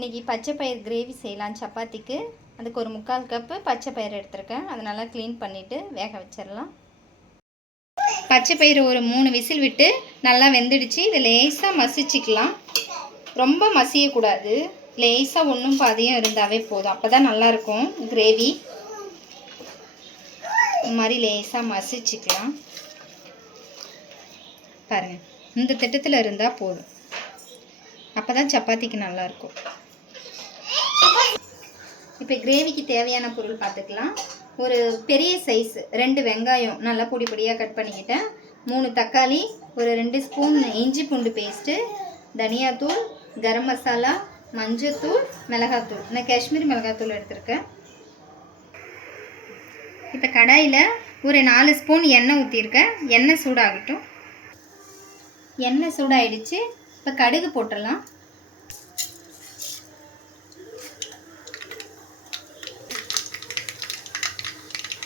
இன்றைக்கி பச்சை பயிர் கிரேவி செய்யலாம். சப்பாத்திக்கு அதுக்கு ஒரு முக்கால் கப்பு பச்சை பயிர் எடுத்திருக்கேன். அதை நல்லா க்ளீன் பண்ணிவிட்டு வேக வச்சிடலாம். பச்சை பயிர் ஒரு மூணு விசில் விட்டு நல்லா வெந்துடுச்சு. இதை லேசாக மசிச்சுக்கலாம். ரொம்ப மசியக்கூடாது. லேசாக ஒன்றும் பாதியும் இருந்தாவே போதும். அப்போ தான் நல்லாயிருக்கும் கிரேவி இந்த மாதிரி லேசாக மசிச்சுக்கலாம். பாருங்கள் இந்த திட்டத்தில் இருந்தால் போதும். அப்போ தான் சப்பாத்திக்கு நல்லாயிருக்கும் இப்போ கிரேவிக்கு தேவையான பொருள் பார்த்துக்கலாம். ஒரு பெரிய சைஸ் ரெண்டு வெங்காயம் நல்லா பொடி பொடியாக கட் பண்ணிக்கிட்டேன். மூணு தக்காளி ஒரு ரெண்டு ஸ்பூன் இஞ்சி பூண்டு பேஸ்ட்டு தனியாத்தூள் கரம் மசாலா மஞ்சத்தூள் மிளகாத்தூள். நான் காஷ்மீரி மிளகாத்தூள் எடுத்திருக்கேன். இப்போ கடாயில் ஒரு நாலு ஸ்பூன் எண்ணெய் ஊற்றிருக்கேன் எண்ணெய் சூடாகட்டும். எண்ணெய் சூடாகிடுச்சு இப்போ கடுகு போட்டுடலாம்.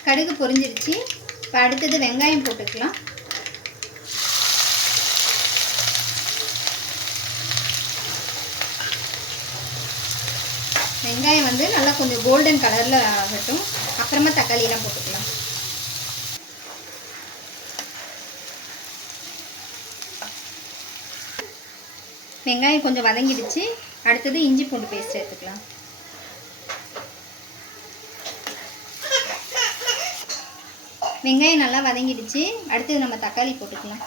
கடுகு பொரிஞ்சிருச்சு. இப்போ அடுத்தது வெங்காயம் போட்டுக்கலாம். வெங்காயம் வந்து நல்லா கொஞ்சம் கோல்டன் கலரில் ஆகட்டும். அப்புறமா தக்காளியெல்லாம் போட்டுக்கலாம். வெங்காயம் கொஞ்சம் வதங்கிடுச்சு. அடுத்தது இஞ்சி பூண்டு பேஸ்ட் எடுத்துக்கலாம். வெங்காயம் நல்லா வதங்கிடுச்சு. அடுத்தது நம்ம தக்காளி போட்டுக்கலாம்.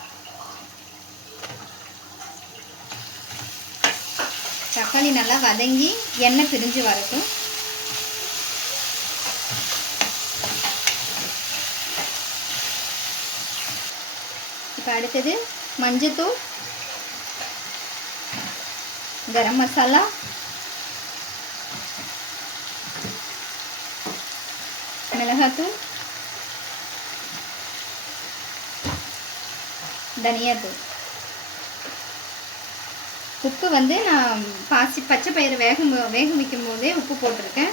தக்காளி நல்லா வதங்கி எண்ணெய் பிரிஞ்சு வரட்டும். இப்போ அடுத்தது மஞ்சத்தூள் கரம் மசாலா மிளகாத்தூள் தனியாத்தூள். உப்பு வந்து நான் பாசி பச்சை பயிறு வேக வேக வைக்கும் போதே உப்பு போட்டிருக்கேன்.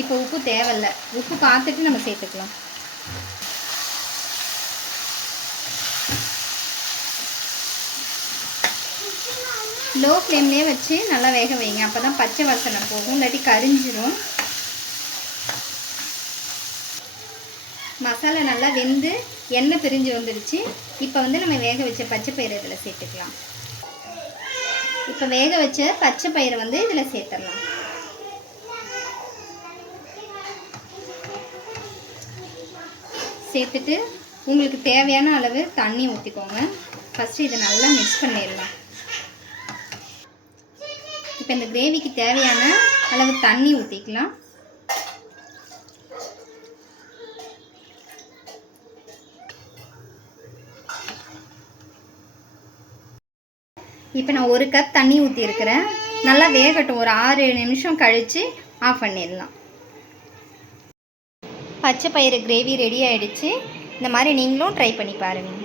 இப்போ உப்பு தேவையில்ல. உப்பு பார்த்துட்டு நம்ம சேர்த்துக்கலாம். லோ ஃப்ளேம்லேயே வச்சு நல்லா வேக வைங்க. அப்போ தான் பச்சை வாசனை போகும். இல்லாட்டி கரிஞ்சிரும். மசாலா நல்லா வெந்து எண்ணெய் பிரிஞ்சு வந்துடுச்சு இப்போ வந்து நம்ம வேக வச்ச பச்சை பயிறு இதில் சேர்த்துக்கலாம். இப்போ வேக வச்ச பச்சை பயிரை வந்து இதில் சேர்த்துடலாம். சேர்த்துட்டு உங்களுக்கு தேவையான அளவு தண்ணி ஊற்றிக்கோங்க ஃபஸ்ட்டு இதை நல்லா மிக்ஸ் பண்ணிடலாம். இப்போ இந்த கிரேவிக்கு தேவையான அளவு தண்ணி ஊற்றிக்கலாம் இப்போ நான் ஒரு கப் தண்ணி ஊற்றிருக்கிறேன் நல்லா வேகட்டும். ஒரு ஆறு நிமிஷம் கழித்து ஆஃப் பண்ணிடலாம். பச்சை பயிறு கிரேவி ரெடி ஆகிடுச்சு இந்த மாதிரி நீங்களும் ட்ரை பண்ணி பாருங்கள்